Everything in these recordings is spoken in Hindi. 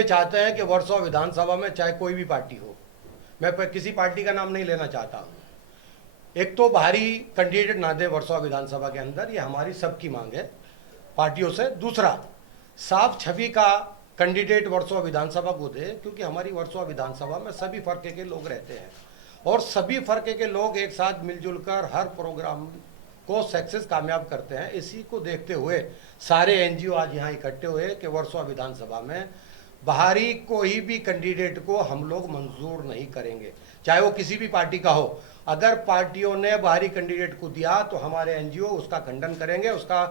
ये चाहते हैं कि वर्सोवा विधानसभा में चाहे कोई भी पार्टी हो, मैं किसी पार्टी का नाम नहीं लेना चाहता हूँ, एक तो बाहरी कैंडिडेट ना दे वर्सोवा विधानसभा के अंदर, ये हमारी सबकी मांग है पार्टियों से। दूसरा, साफ छवि का कैंडिडेट वर्सोवा विधानसभा को दे, क्योंकि हमारी वर्सोवा विधानसभा में सभी फरके के लोग रहते हैं और सभी फरके के लोग एक साथ मिलजुल कर हर प्रोग्राम को सक्सेस कामयाब करते हैं। इसी को देखते हुए सारे एनजीओ आज यहाँ इकट्ठे हुए कि वर्सोवा विधानसभा में बाहरी कोई भी कैंडिडेट को हम लोग मंजूर नहीं करेंगे, चाहे वो किसी भी पार्टी का हो। अगर पार्टियों ने बाहरी कैंडिडेट को दिया तो हमारे एनजीओ उसका खंडन करेंगे, उसका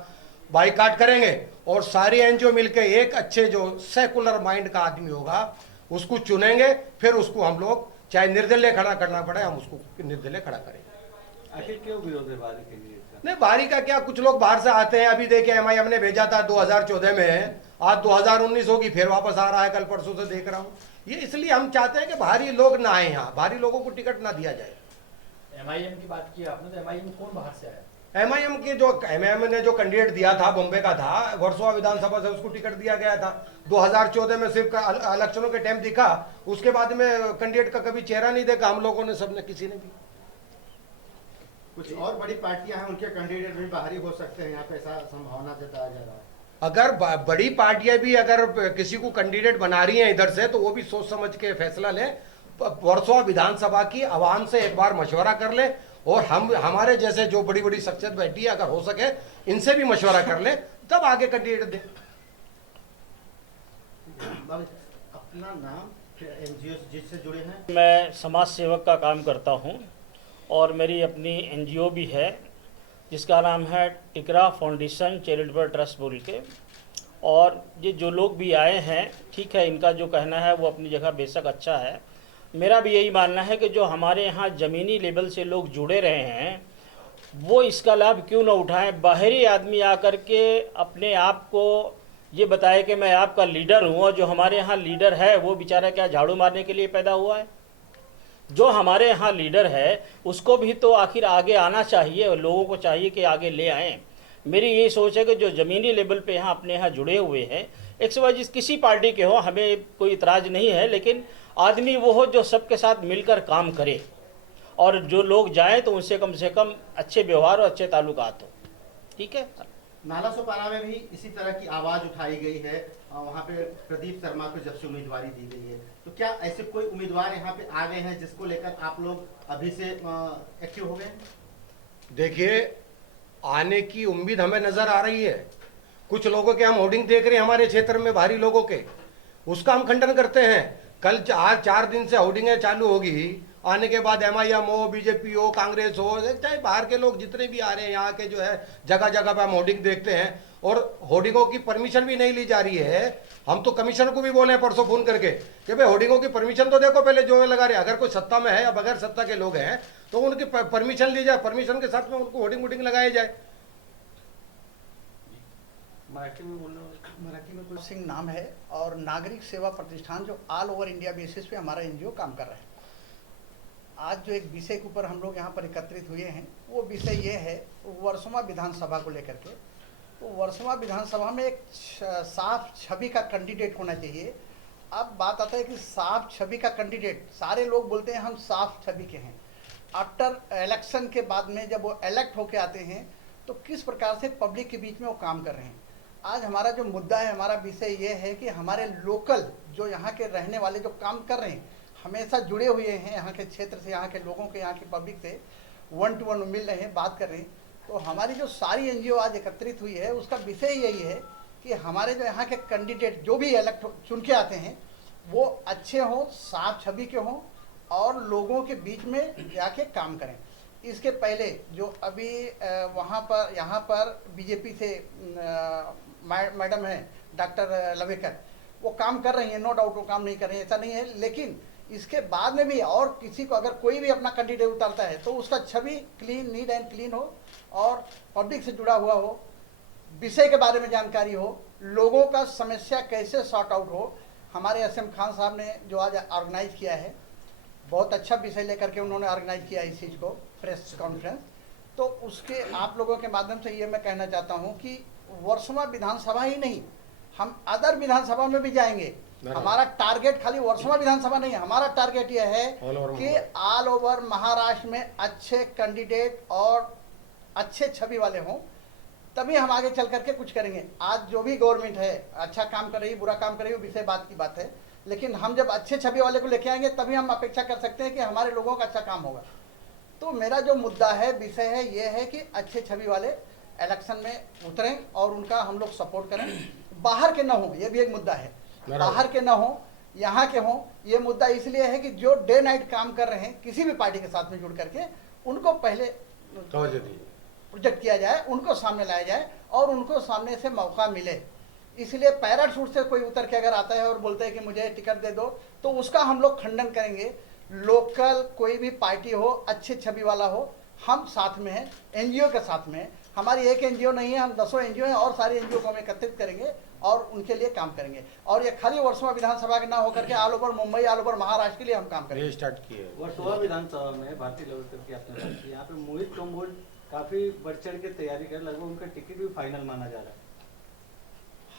बाइकाट करेंगे और सारे एनजीओ मिलकर एक अच्छे जो सेकुलर माइंड का आदमी होगा उसको चुनेंगे, फिर उसको हम लोग चाहे निर्दलीय खड़ा करना पड़े हम उसको निर्दलीय खड़ा करेंगे। आखिर क्यों विरोध है बाहरी के लिए? नहीं, बाहरी का क्या, कुछ लोग बाहर से आते हैं। अभी देखिए एमआईएम ने भेजा था 2014 में, आज 2019 होगी, फिर वापस आ रहा है, कल परसों से देख रहा हूँ। ये इसलिए हम चाहते हैं कि बाहरी लोग ना आए यहाँ, बाहरी लोगों को टिकट ना दिया जाए। एमआईएम की बात की आपने, तो एमआईएम कौन बाहर से आया? एमआईएम ने जो कैंडिडेट दिया था बॉम्बे का था, वर्सोवा विधानसभा से उसको टिकट दिया गया था। 2014 में सिर्फ इलेक्शनों के टाइम दिखा, उसके बाद में कैंडिडेट का कभी चेहरा नहीं देखा हम लोगों ने, सबने, किसी ने भी। कुछ और बड़ी पार्टियां हैं, उनके कैंडिडेट भी बाहरी हो सकते हैं, यहाँ पे ऐसा संभावना जताया जा रहा है। अगर बड़ी पार्टियां भी अगर किसी को कैंडिडेट बना रही हैं इधर से, तो वो भी सोच समझ के फैसला लें। वर्सोवा विधानसभा की आवाम से एक बार मशवरा कर ले और हम हमारे जैसे जो बड़ी बड़ी शख्सियत बैठी है, अगर हो सके इनसे भी मशवरा कर ले, तब आगे कैंडिडेट दे। अपना नाम, एनजीओ जिससे जुड़े हैं? मैं समाज सेवक का काम करता हूं और मेरी अपनी एनजीओ भी है जिसका नाम है टिकरा फाउंडेशन चैरिटेबल ट्रस्ट बोल के। और ये जो लोग भी आए हैं, ठीक है, इनका जो कहना है वो अपनी जगह बेशक अच्छा है। मेरा भी यही मानना है कि जो हमारे यहाँ ज़मीनी लेवल से लोग जुड़े रहे हैं वो इसका लाभ क्यों ना उठाएं। बाहरी आदमी आकर के अपने आप को ये बताए कि मैं आपका लीडर हूँ, और जो हमारे यहाँ लीडर है वो बेचारा क्या झाड़ू मारने के लिए पैदा हुआ है? जो हमारे यहाँ लीडर है उसको भी तो आखिर आगे आना चाहिए और लोगों को चाहिए कि आगे ले आएँ। मेरी यही सोच है कि जो ज़मीनी लेवल पे यहाँ अपने यहाँ जुड़े हुए हैं, एक से जिस किसी पार्टी के हो, हमें कोई इतराज़ नहीं है, लेकिन आदमी वो हो जो सबके साथ मिलकर काम करे और जो लोग जाएं तो उनसे कम से कम अच्छे व्यवहार और अच्छे ताल्लुकात हो। ठीक है। नाला सोपारा में भी इसी तरह की आवाज उठाई गई है, वहाँ पे प्रदीप शर्मा को जब से उम्मीदवारी दी गई है, तो क्या ऐसे कोई उम्मीदवार यहाँ पे आ गए हैं जिसको लेकर आप लोग अभी से एक्टिव हो गए? देखिए, आने की उम्मीद हमें नजर आ रही है। कुछ लोगों के हम होर्डिंग देख रहे हैं हमारे क्षेत्र में, बाहरी लोगों के, उसका हम खंडन करते हैं। कल आज 4 दिन से होर्डिंगें चालू होगी, आने के बाद एमआईएम हो, बीजेपी हो, कांग्रेस हो, चाहे बाहर के लोग जितने भी आ रहे हैं, यहाँ के जो है जगह जगह पर हम होर्डिंग देखते हैं और होर्डिंगों की परमिशन भी नहीं ली जा रही है। हम तो कमिश्नर को भी बोले हैं परसों फोन करके कि भाई होर्डिंगों की परमिशन तो देखो पहले जो लगा रहे हैं, अगर कोई सत्ता में है या बगैर सत्ता के लोग हैं तो उनकी परमिशन ली जाए, परमिशन के साथ में उनको होर्डिंग वोर्डिंग लगाई जाए। मराठी में बोलना? मराठी में कुलदीप सिंह नाम है और नागरिक सेवा प्रतिष्ठान जो ऑल ओवर इंडिया बेसिस पे हमारा एनजीओ काम कर रहा है। आज जो एक विषय के ऊपर हम लोग यहाँ पर एकत्रित हुए हैं वो विषय ये है वर्सोवा विधानसभा को लेकर के। तो वर्सोवा विधानसभा में एक साफ छवि का कैंडिडेट होना चाहिए। अब बात आता है कि साफ छवि का कैंडिडेट, सारे लोग बोलते हैं हम साफ छवि के हैं। आफ्टर इलेक्शन के बाद में जब वो इलेक्ट होके आते हैं तो किस प्रकार से पब्लिक के बीच में वो काम कर रहे हैं। आज हमारा जो मुद्दा है, हमारा विषय ये है कि हमारे लोकल जो यहाँ के रहने वाले जो काम कर रहे हैं, हमेशा जुड़े हुए हैं यहाँ के क्षेत्र से, यहाँ के लोगों के, यहाँ की पब्लिक से 1 to 1 मिल रहे हैं, बात कर रहे हैं। तो हमारी जो सारी एनजीओ आज एकत्रित हुई है उसका विषय यही है कि हमारे जो यहाँ के कैंडिडेट जो भी इलेक्ट चुन के आते हैं वो अच्छे हों, साफ छवि के हों और लोगों के बीच में जाके काम करें। इसके पहले जो अभी वहाँ पर यहाँ पर बीजेपी से मैडम है डॉक्टर लवेकर, वो काम कर रही हैं, नो डाउट वो काम नहीं कर रही हैं, ऐसा नहीं है। लेकिन इसके बाद में भी और किसी को अगर कोई भी अपना कैंडिडेट उतारता है तो उसका छवि क्लीन, नीट एंड क्लीन हो और पब्लिक से जुड़ा हुआ हो, विषय के बारे में जानकारी हो, लोगों का समस्या कैसे सॉर्ट आउट हो। हमारे एसएम खान साहब ने जो आज ऑर्गेनाइज किया है, बहुत अच्छा विषय लेकर के उन्होंने ऑर्गेनाइज किया इस चीज़ को, प्रेस कॉन्फ्रेंस। तो उसके आप लोगों के माध्यम से ये मैं कहना चाहता हूँ कि वर्सोवा विधानसभा ही नहीं, हम अदर विधानसभा में भी जाएंगे हमारा टारगेट खाली वर्सोवा विधानसभा नहीं है, हमारा टारगेट यह है All over कि महाराष्ट्र। ऑल ओवर महाराष्ट्र में अच्छे कैंडिडेट और अच्छे छवि वाले हों, तभी हम आगे चल करके कुछ करेंगे। आज जो भी गवर्नमेंट है अच्छा काम कर रही है, बुरा काम कर रही है, वो विषय बात की बात है, लेकिन हम जब अच्छे छवि वाले को लेके आएंगे तभी हम अपेक्षा कर सकते हैं कि हमारे लोगों का अच्छा काम होगा। तो मेरा जो मुद्दा है, विषय है, ये है कि अच्छे छवि वाले इलेक्शन में उतरें और उनका हम लोग सपोर्ट करें। बाहर के ना हो, ये भी एक मुद्दा है, बाहर के ना हो, यहाँ के हों। ये मुद्दा इसलिए है कि जो डे नाइट काम कर रहे हैं किसी भी पार्टी के साथ में जुड़ करके, उनको पहले तवज्जो दीजिए। प्रोजेक्ट किया जाए, उनको सामने लाया जाए और उनको सामने से मौका मिले। इसलिए पैराशूट से कोई उतर के अगर आता है और बोलता है कि मुझे टिकट दे दो, तो उसका हम लोग खंडन करेंगे। लोकल कोई भी पार्टी हो, अच्छे छवि वाला हो, हम साथ में हैं, एनजीओ के साथ में हैं। हमारी एक एनजीओ नहीं है, हम 10 एनजीओ हैं और सारी एनजीओ को हम एकत्रित करेंगे और उनके लिए काम करेंगे। और ये खाली वर्सोवा विधानसभा के ना होकर के all over Mumbai, all over Maharashtra के लिए हम काम करेंगे। ये स्टार्ट किए। वर्सोवा विधानसभा में भारतीय लेवल की आपने बात की, यहाँ पे मोहित कंबोज काफी बढ़ चढ़ के तैयारी कर, लगभग उनका टिकट भी फाइनल माना जा रहा है।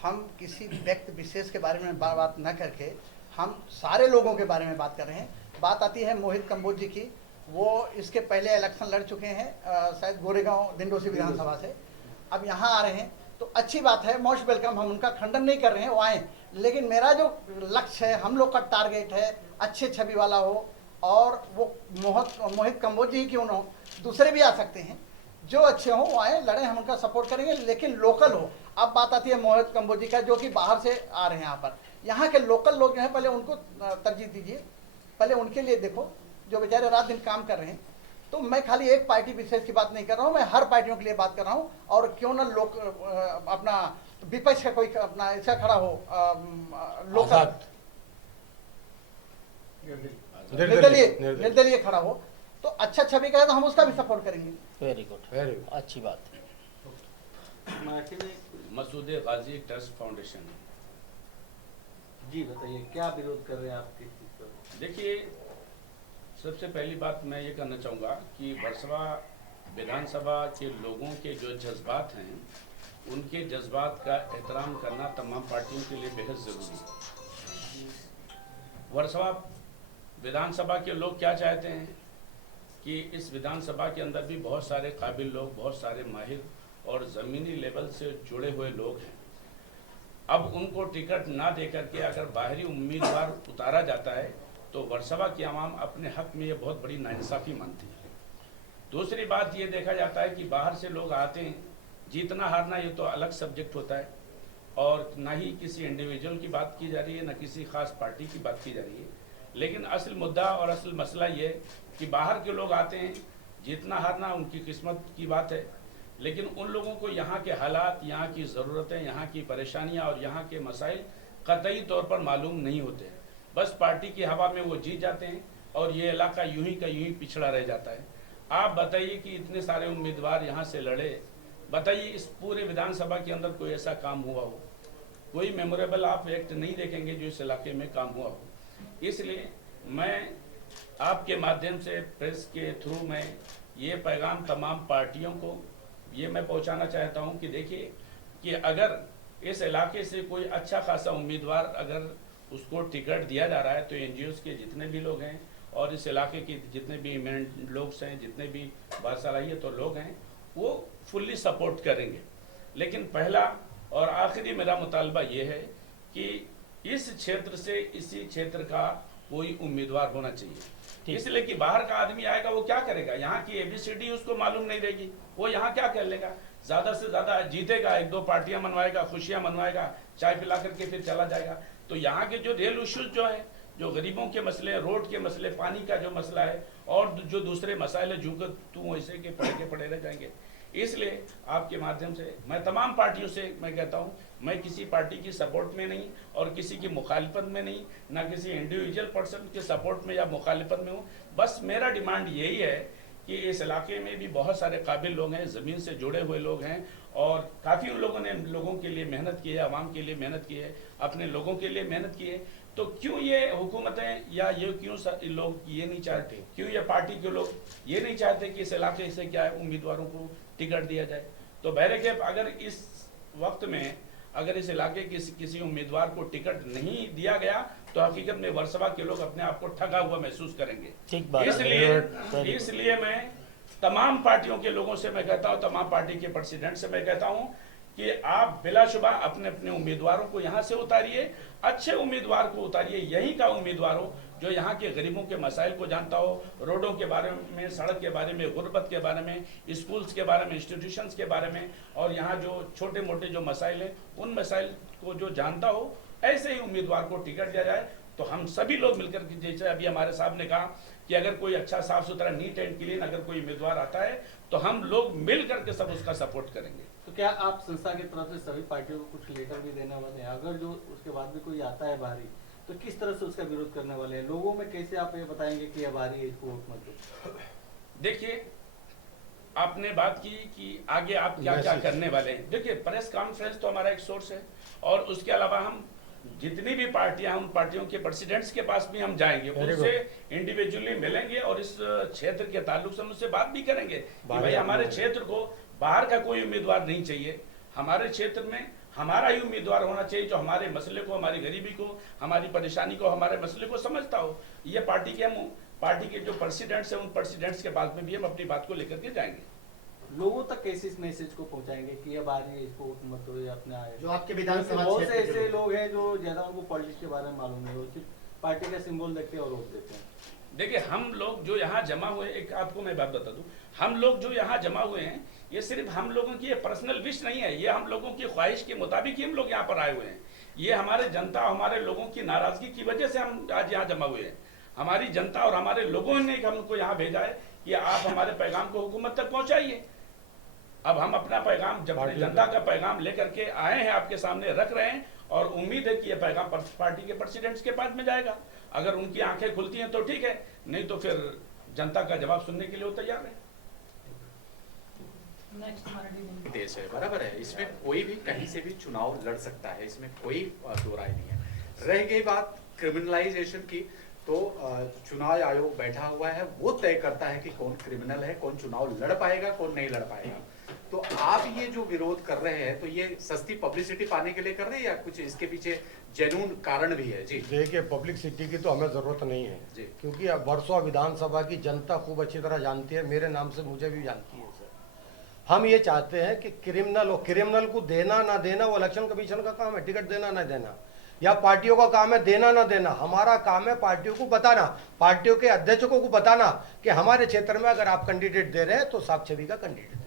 हम किसी व्यक्ति विशेष के बारे में बात न करके हम सारे लोगों के बारे में बात कर रहे हैं। बात आती है मोहित कंबोज जी की, वो इसके पहले इलेक्शन लड़ चुके हैं शायद गोरेगांव दिंडोसी विधानसभा से, अब यहाँ आ रहे हैं तो अच्छी बात है, मोस्ट वेलकम। हम उनका खंडन नहीं कर रहे हैं, वो आए। लेकिन मेरा जो लक्ष्य है, हम लोग का टारगेट है अच्छे छवि वाला हो, और वो मोहित कंबोज जी क्यों न हो, दूसरे भी आ सकते हैं, जो अच्छे हों वो आए, लड़े, हम उनका सपोर्ट करेंगे, लेकिन लोकल हो। अब बात आती है मोहित कंबोज जी का, जो कि बाहर से आ रहे हैं यहाँ पर। यहाँ के लोकल लोग जो हैं, पहले उनको तरजीह दीजिए, पहले उनके लिए देखो, जो बेचारे रात दिन काम कर रहे हैं। तो मैं खाली एक पार्टी विशेष की बात नहीं कर रहा हूँ, मैं हर पार्टियों के लिए बात कर रहा हूँ। और क्यों ना लोग अपना विपक्ष का कोई अपना ऐसा खड़ा हो, लोकल आजाद। निर्दलीय खड़ा हो, तो अच्छा छवि का है तो हम उसका भी सपोर्ट करेंगे। Very good, very good. अच्छी बात है। मराठी में मसूद गाजी ट्रस्ट फाउंडेशन। जी बताइए, क्या विरोध कर रहे हैं आप किस चीज पर? देखिए, सबसे पहली बात मैं ये कहना चाहूँगा कि वर्सोवा विधानसभा के लोगों के जो जज्बात हैं, उनके जज्बात का एहतराम करना तमाम पार्टियों के लिए बेहद ज़रूरी है। वर्सोवा विधानसभा के लोग क्या चाहते हैं कि इस विधानसभा के अंदर भी बहुत सारे काबिल लोग, बहुत सारे माहिर और ज़मीनी लेवल से जुड़े हुए लोग हैं। अब उनको टिकट ना देकर के अगर बाहरी उम्मीदवार उतारा जाता है तो वर्सोवा की आवाम अपने हक में ये बहुत बड़ी नाइंसाफ़ी मानती है। दूसरी बात ये देखा जाता है कि बाहर से लोग आते हैं, जीतना हारना ये तो अलग सब्जेक्ट होता है, और ना ही किसी इंडिविजुअल की बात की जा रही है, ना किसी खास पार्टी की बात की जा रही है। लेकिन असल मुद्दा और असल मसला ये है कि बाहर के लोग आते हैं, जीतना हारना उनकी किस्मत की बात है, लेकिन उन लोगों को यहाँ के हालात, यहाँ की ज़रूरतें, यहाँ की परेशानियाँ और यहाँ के मसाइल कतई तौर पर मालूम नहीं होते हैं। बस पार्टी की हवा में वो जीत जाते हैं और ये इलाका यूं ही का यूं ही पिछड़ा रह जाता है। आप बताइए कि इतने सारे उम्मीदवार यहाँ से लड़े, बताइए इस पूरे विधानसभा के अंदर कोई ऐसा काम हुआ हो? कोई मेमोरेबल आप एक्ट नहीं देखेंगे जो इस इलाके में काम हुआ हो। इसलिए मैं आपके माध्यम से, प्रेस के थ्रू में ये पैगाम तमाम पार्टियों को ये मैं पहुंचाना चाहता हूं कि देखिए कि अगर इस इलाके से कोई अच्छा खासा उम्मीदवार अगर उसको टिकट दिया जा रहा है तो एनजीओज़ के जितने भी लोग हैं और इस इलाके के जितने भी इमिनेंट लोग हैं, जितने भी बासलाहियत तो लोग हैं, वो फुल्ली सपोर्ट करेंगे। लेकिन पहला और आखिरी मेरा मुतालबा ये है कि इस क्षेत्र से इसी क्षेत्र का कोई उम्मीदवार होना चाहिए। इसलिए कि बाहर का आदमी आएगा, वो क्या करेगा? यहाँ की ABCD उसको मालूम नहीं रहेगी, वो यहाँ क्या कर लेगा? ज़्यादा से ज़्यादा जीतेगा, 1-2 पार्टियाँ मनवाएगा, खुशियाँ मनवाएगा, चाय पिला करके फिर चला जाएगा। तो यहाँ के जो रियल इशूज़ जो हैं, जो गरीबों के मसले, रोड के मसले, पानी का जो मसला है और जो दूसरे मसाइल है, जो तू वैसे के पड़े रह जाएंगे। इसलिए आपके माध्यम से मैं तमाम पार्टियों से मैं कहता हूँ, मैं किसी पार्टी की सपोर्ट में नहीं और किसी की मुखालिफत में नहीं, ना किसी इंडिविजुअल पर्सन के सपोर्ट में या मुखालिफत में हूँ। बस मेरा डिमांड यही है कि इस इलाके में भी बहुत सारे काबिल लोग हैं, ज़मीन से जुड़े हुए लोग हैं और काफ़ी उन लोगों ने लोगों के लिए मेहनत की है, आवाम के लिए मेहनत की है, अपने लोगों के लिए मेहनत की है। तो क्यों ये हुकूमतें या ये क्यों लोग ये नहीं चाहते, क्यों ये पार्टी के लोग ये नहीं चाहते कि इस इलाके से क्या है उम्मीदवारों को टिकट दिया जाए? तो बहरकैफ अगर इस वक्त में अगर इस इलाके के किसी उम्मीदवार को टिकट नहीं दिया गया तो हकीकत में वर्सोवा के लोग अपने आप को ठगा हुआ महसूस करेंगे। ठीक बात है। इसलिए मैं तमाम पार्टियों के लोगों से मैं कहता हूं, तमाम पार्टी के प्रेसिडेंट से मैं कहता हूं कि आप बिलाशुबा अपने अपने उम्मीदवारों को यहां से उतारिए, अच्छे उम्मीदवार को उतारिए, यहीं का उम्मीदवार हो जो यहाँ के गरीबों के मसाइल को जानता हो, रोडों के बारे में, सड़क के बारे में, गुर्बत के बारे में, स्कूल्स के बारे में, इंस्टीट्यूशंस के बारे में, और यहाँ जो छोटे मोटे जो मसाइल हैं उन मसाइल को जो जानता हो, ऐसे ही उम्मीदवार को टिकट दिया जाए। तो हम सभी लोग मिलकर के, जैसे अभी हमारे साहब ने कहा कि अगर कोई अच्छा साफ सुथरा नीट एंड क्लीन अगर कोई उम्मीदवार आता है तो हम लोग मिल करके सब उसका सपोर्ट करेंगे। तो क्या आप संस्था की तरफ से सभी पार्टियों को कुछ लेटर भी देने वाले हैं? अगर जो उसके बाद भी कोई आता है बाहरी तो किस तरह से उसका विरोध करने वाले हैं? लोगों में कैसे आप ये बताएंगे कि ये बाहरी है, इसको वोट मत दो? देखिए, आपने बात की कि आगे आप क्या क्या करने वाले हैं। देखिए, प्रेस कॉन्फ्रेंस तो हमारा एक सोर्स है, और उसके अलावा हम जितनी भी पार्टियां, उन पार्टियों के प्रेसिडेंट्स के पास भी हम जाएंगे, उनसे इंडिविजुअली मिलेंगे और इस क्षेत्र के ताल्लुक से उनसे बात भी करेंगे कि भाई हमारे क्षेत्र को बाहर का कोई उम्मीदवार नहीं चाहिए, हमारे क्षेत्र में हमारा ही उम्मीदवार होना चाहिए जो हमारे मसले को, हमारी गरीबी को, हमारी परेशानी को, हमारे मसले को समझता हो। ये पार्टी के जो प्रेसिडेंट्स हैं, उन प्रेसिडेंट्स के पास में भी हम अपनी बात को लेकर के जाएंगे। लोगों तक कैसे इस मैसेज को पहुंचाएंगे कि ये बाहरी है, इसको वोट मत दो, ये अपने आए? जो आपके विधानसभा बहुत से क्षेत्र के ऐसे लोग- लोग हैं जो ज्यादा उनको पॉलिटिक्स के बारे में मालूम नहीं, वो सिर्फ पार्टी का सिंबल देखते हैं और वोट देते हैं। देखिए, हम लोग जो यहाँ जमा हुए, एक आपको मैं बात बता दूं, हम लोग जो यहाँ जमा हुए हैं, ये सिर्फ हम लोगों की पर्सनल विश नहीं है, ये हम लोगों की ख्वाहिश के मुताबिक ही हम लोग यहाँ पर आए हुए हैं। ये हमारे जनता, हमारे लोगों की नाराजगी की वजह से हम आज यहाँ जमा हुए हैं। हमारी जनता और हमारे लोगों ने हमको यहाँ भेजा है कि आप हमारे पैगाम को हुकूमत तक पहुँचाइए। अब हम अपना पैगाम, जब जनता का पैगाम लेकर के आए हैं, आपके सामने रख रहे हैं, और उम्मीद है कि यह पैगाम पार्टी के प्रेसिडेंट्स के पास में जाएगा। अगर उनकी आंखें खुलती हैं तो ठीक है, नहीं तो फिर जनता का जवाब सुनने के लिए वो तैयार है। देश है, बराबर है, इसमें कोई भी कहीं से भी चुनाव लड़ सकता है, इसमें कोई दो राय नहीं है। रह गई बात क्रिमिनलाइजेशन की, तो चुनाव आयोग बैठा हुआ है, वो तय करता है कि कौन क्रिमिनल है, कौन चुनाव लड़ पाएगा, कौन नहीं लड़ पाएगा। तो आप ये जो विरोध कर रहे हैं, तो ये सस्ती पब्लिसिटी पाने के लिए कर रहे हैं या कुछ इसके पीछे जेन्युइन कारण भी है? जी देखिए, पब्लिसिटी की तो हमें जरूरत नहीं है जी। क्योंकि अब वर्सोवा विधानसभा की जनता खूब अच्छी तरह जानती है, मेरे नाम से मुझे भी जानती है सर। हम ये चाहते हैं कि क्रिमिनल को देना ना देना वो इलेक्शन कमीशन का काम है, टिकट देना ना देना, या पार्टियों का काम है देना ना देना। हमारा काम है पार्टियों को बताना, पार्टियों के अध्यक्षों को बताना कि हमारे क्षेत्र में अगर आप कैंडिडेट दे रहे हैं तो साफ छवि का कैंडिडेट दें।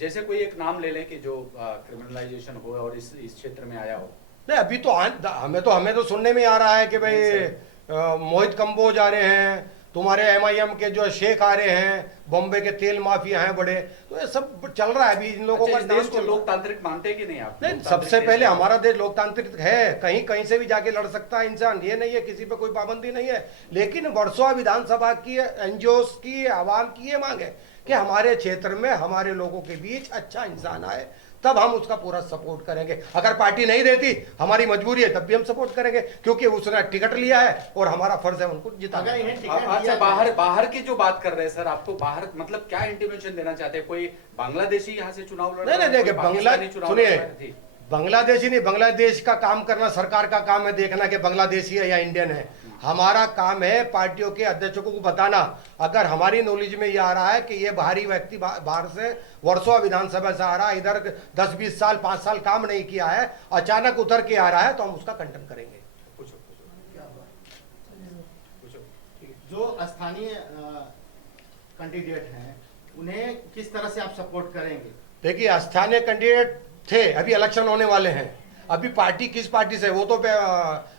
जैसे कोई एक नाम ले लें कि जो क्रिमिनलाइजेशन हो और इस क्षेत्र में आया हो। नहीं, अभी तो हमें तो सुनने में आ रहा है कि भाई मोहित कंबोज आ रहे हैं, तुम्हारे MIM के जो शेख आ रहे हैं, बॉम्बे के तेल माफिया हैं बड़े, तो ये सब चल रहा है अभी इन लोगों का। इस देश को लोकतांत्रिक मानते हैं कि नहीं आप? नहीं, सबसे पहले हमारा देश लोकतांत्रिक है, कहीं से भी जाके लड़ सकता है इंसान, ये नहीं है, किसी पे कोई पाबंदी नहीं है। लेकिन वर्सोवा विधानसभा की NGOs की, आवाम की ये मांग है कि हमारे क्षेत्र में हमारे लोगों के बीच अच्छा इंसान आए, तब हम उसका पूरा सपोर्ट करेंगे। अगर पार्टी नहीं देती, हमारी मजबूरी है, तब भी हम सपोर्ट करेंगे, क्योंकि उसने टिकट लिया है और हमारा फर्ज है उनको जिताना। अगर इन्हें टिकट अच्छा, दिया बाहर की जो बात कर रहे हैं सर, आपको बाहर मतलब क्या इंटीमेशन देना चाहते हैं? कोई बांग्लादेशी यहाँ से चुनाव लड़ रहा है? नहीं, देखिए, कोई पाकिस्तानी चुनाव लड़ रहा है? जी। बांग्लादेशी नहीं, बांग्लादेश का काम करना सरकार का काम है, देखना कि बांग्लादेशी है या इंडियन है। हमारा काम है पार्टियों के अध्यक्षों को बताना। अगर हमारी नॉलेज में ये आ रहा है कि ये बाहरी व्यक्ति बाहर से वर्सोवा विधानसभा से आ रहा है, इधर 10-20 साल 5 साल काम नहीं किया है, अचानक उतर के आ रहा है, तो हम उसका खंडन करेंगे। जो स्थानीय कैंडिडेट हैं उन्हें किस तरह से आप सपोर्ट करेंगे? देखिए, स्थानीय कैंडिडेट थे, अभी इलेक्शन होने वाले हैं, अभी पार्टी किस पार्टी से, वो तो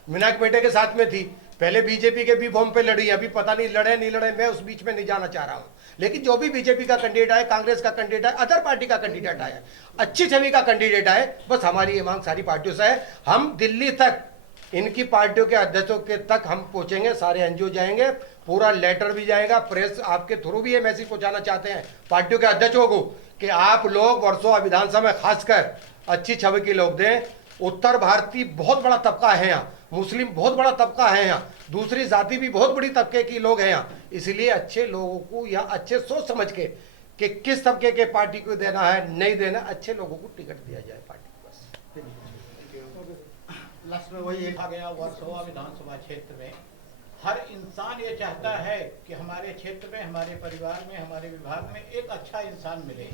मीनाक मेटे के साथ में थी, पहले बीजेपी के भी फॉर्म पे लड़ी, अभी पता नहीं लड़े नहीं लड़े, मैं उस बीच में नहीं जाना चाह रहा हूं। लेकिन जो भी बीजेपी का कैंडिडेट आए, कांग्रेस का कैंडिडेट आए, अदर पार्टी का कैंडिडेट आए, अच्छी छवि का कैंडिडेट आए, बस हमारी ये मांग सारी पार्टियों से है। हम दिल्ली तक इनकी पार्टियों के अध्यक्षों के तक हम पहुंचेंगे, सारे NGO जाएंगे, पूरा लेटर भी जाएगा, प्रेस आपके थ्रू भी ये मैसेज पहुंचाना चाहते हैं पार्टियों के अध्यक्षों को कि आप लोग वर्सोवा विधानसभा में खासकर अच्छी छवि के लोग दें। उत्तर भारतीय बहुत बड़ा तबका है यहाँ, मुस्लिम बहुत बड़ा तबका है यहाँ, दूसरी जाति भी बहुत बड़ी तबके की लोग हैं यहाँ, इसलिए अच्छे लोगों को यहाँ अच्छे सोच समझ के कि किस तबके के पार्टी को देना है, नहीं देना, अच्छे लोगों को टिकट दिया जाए पार्टी को बस। लास्ट में वही एक देखा गया वर्सोवा विधानसभा क्षेत्र में हर इंसान ये चाहता है कि हमारे क्षेत्र में, हमारे परिवार में, हमारे विभाग में एक अच्छा इंसान मिले,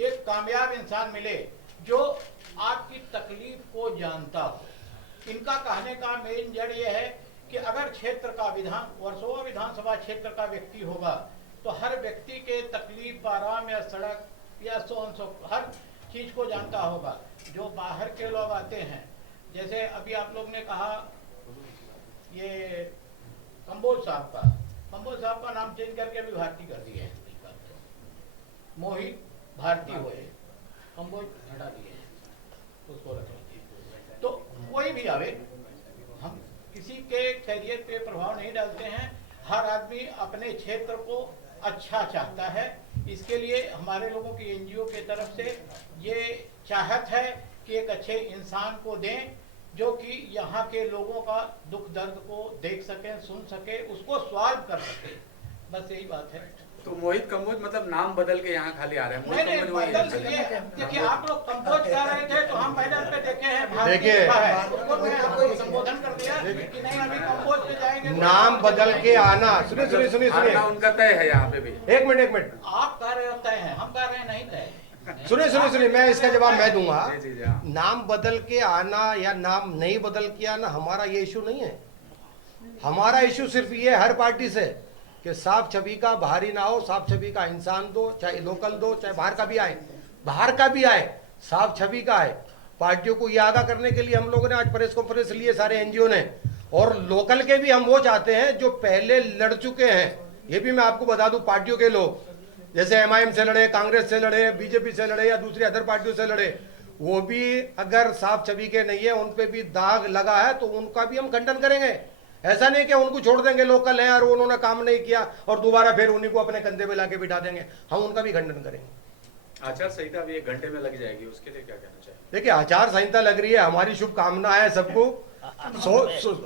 एक कामयाब इंसान मिले जो आपकी तकलीफ को जानता हो। इनका कहने का मेन जड़ ये है कि अगर क्षेत्र का वर्सोवा विधानसभा क्षेत्र का व्यक्ति होगा तो हर व्यक्ति के तकलीफ, आराम या सड़क या हर चीज को जानता होगा। जो बाहर के लोग आते हैं, जैसे अभी आप लोग ने कहा ये कंबोज साहब का नाम चेंज करके अभी भारती कर दिए हैं, मोहित भारती हुए, कंबोज हटा दिए उसको रखें। तो कोई भी आवे, हम किसी के करियर पे प्रभाव नहीं डालते हैं। हर आदमी अपने क्षेत्र को अच्छा चाहता है। इसके लिए हमारे लोगों की एनजीओ के तरफ से ये चाहत है कि एक अच्छे इंसान को दें जो कि यहाँ के लोगों का दुख दर्द को देख सके, सुन सके, उसको सॉल्व कर सके। बस यही बात है। तो मोहित कंबोज मतलब नाम बदल के यहाँ खाली आ रहे हैं। मोहित नहीं, कंबोज वही बदल है। के देखिए, आप लोग कंपोज कर रहे थे तो हम बैनर पे देखे हैं, भारतीय देखिए, लिखा है, उसको मैं आपको संबोधन कर दिया कि नहीं अभी कंपोज पे जाएंगे तो नाम बदल के आना, सुनिए आना उनका तय है यहाँ पे भी। एक मिनट, आप कह रहे हो तय है, हम कह रहे हैं नहीं तय। सुनिए, मैं इसका जवाब मैं दूंगा। जी, हाँ। नाम बदल के आना या नाम नहीं बदल के आना हमारा ये इशू नहीं है। हमारा इशू सिर्फ ये हर पार्टी से कि साफ छवि का बाहरी ना हो, साफ छवि का इंसान दो, चाहे लोकल दो, चाहे बाहर का भी आए, साफ छवि का आए। पार्टियों को ये आगाह करने के लिए हम लोगों ने आज प्रेस कॉन्फ्रेंस लिए सारे एनजीओ ने, और लोकल के भी हम वो चाहते हैं जो पहले लड़ चुके हैं। ये भी मैं आपको बता दूं, पार्टियों के लोग जैसे एमआईएम से लड़े, कांग्रेस से लड़े, बीजेपी से लड़े या दूसरी अदर पार्टियों से लड़े, वो भी अगर साफ छवि के नहीं है, उन पे भी दाग लगा है तो उनका भी हम खंडन करेंगे। ऐसा नहीं कि उनको छोड़ देंगे, लोकल है और उन्होंने काम नहीं किया और दोबारा फिर उन्हीं को अपने कंधे पे लाके बिठा देंगे, हम उनका भी खंडन करेंगे। आचार संहिता अभी 1 घंटे में लग जाएगी, उसके लिए क्या कहना चाहिए? देखिए, आचार संहिता लग रही है, हमारी शुभकामना है सबको।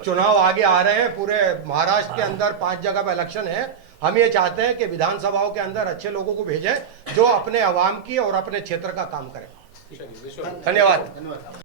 चुनाव आगे आ रहे हैं, पूरे महाराष्ट्र के अंदर 5 जगह पर इलेक्शन है। हम ये चाहते हैं कि विधानसभाओं के अंदर अच्छे लोगों को भेजें जो अपने अवाम की और अपने क्षेत्र का काम करें। चलिए, विश्वास। धन्यवाद। धन्यवाद।